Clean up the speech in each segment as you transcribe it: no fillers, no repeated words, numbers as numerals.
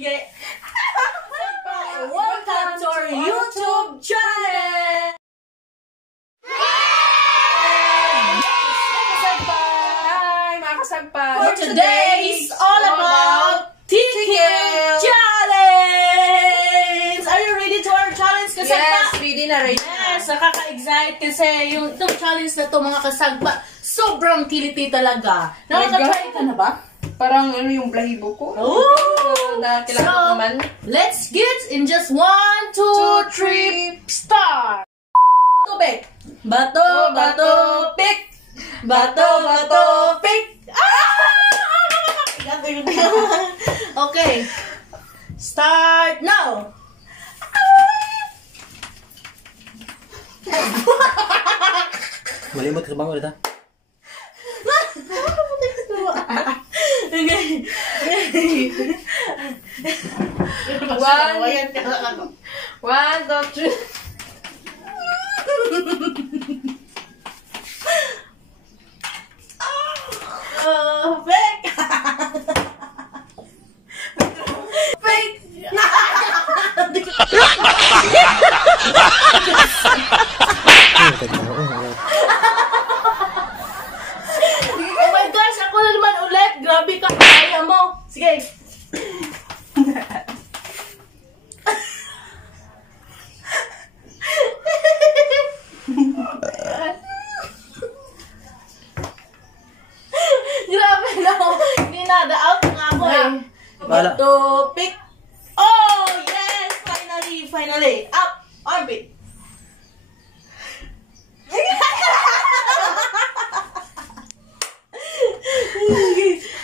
Okay. Welcome to our YouTube channel! Hi, mga kasagpag! For today is all about TK Challenge! Are you ready to our challenge, kasagpa? Yes, ready na, ready. Yes, nakaka-excite kasi itong challenge na to, mga kasagpa, sobrang kiliti talaga. Nakaka-try ka na ba? Parang ano yung blahibo ko. Ooh! Na kailangan naman. Let's get in just 1, 2, 3, start! Tubig! Bato, bato, pick! Bato, bato, pick! Okay. Start now! Malimot ka bang ulit ha? Okay. One, two, three. Fake! Fake! Oh my gosh! Ako na naman ulit! Grabe ka! Kaya mo! Sige! Grabe na! Hindi na! Da-out nga ako eh! Bahala. To pick! Oh! Yes! Finally! Finally! Up! Orbit!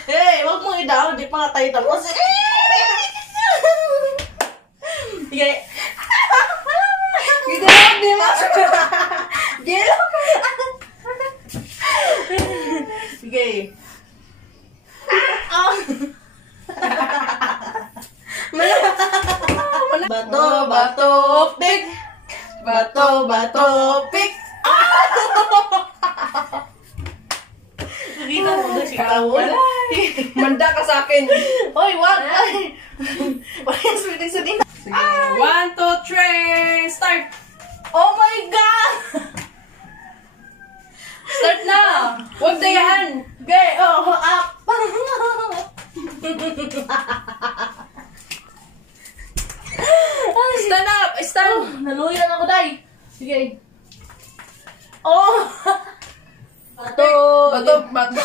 Hey! Huwag mong i-down! Di pa nga tayo tapos! Sige! Gilok, di mo. Gilok. Sige! Bato, bato, pick! Bato, bato, pick! Nakita mo na si Kawon? Manda ka sa akin. Hoy, wag! Parang sweeting sa din. Sige. One, two, three. Start. Oh my God! Start na. Huwag dayahan. Okay, oh, up! Stand up. Stand. Naluyan ako, day. Sige. Oh! Bato! Bato, bato.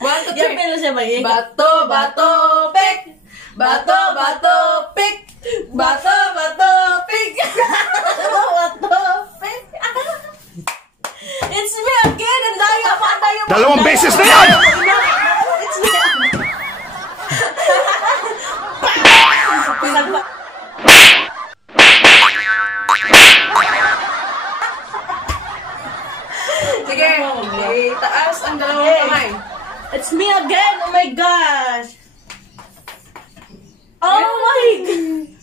One, two, Yan three. pala siya ba eh? Bato, bato, pick. Bato, bato, pick. Bato, bato, pick. Bato! Pick! It's me again! Ang daya pa! Ang daya pa! Dalawang beses na yan! It's me! Sagpa. Sige. Itaas ang dalawang Hey. kamay. It's me again! Oh my gosh! Oh my God!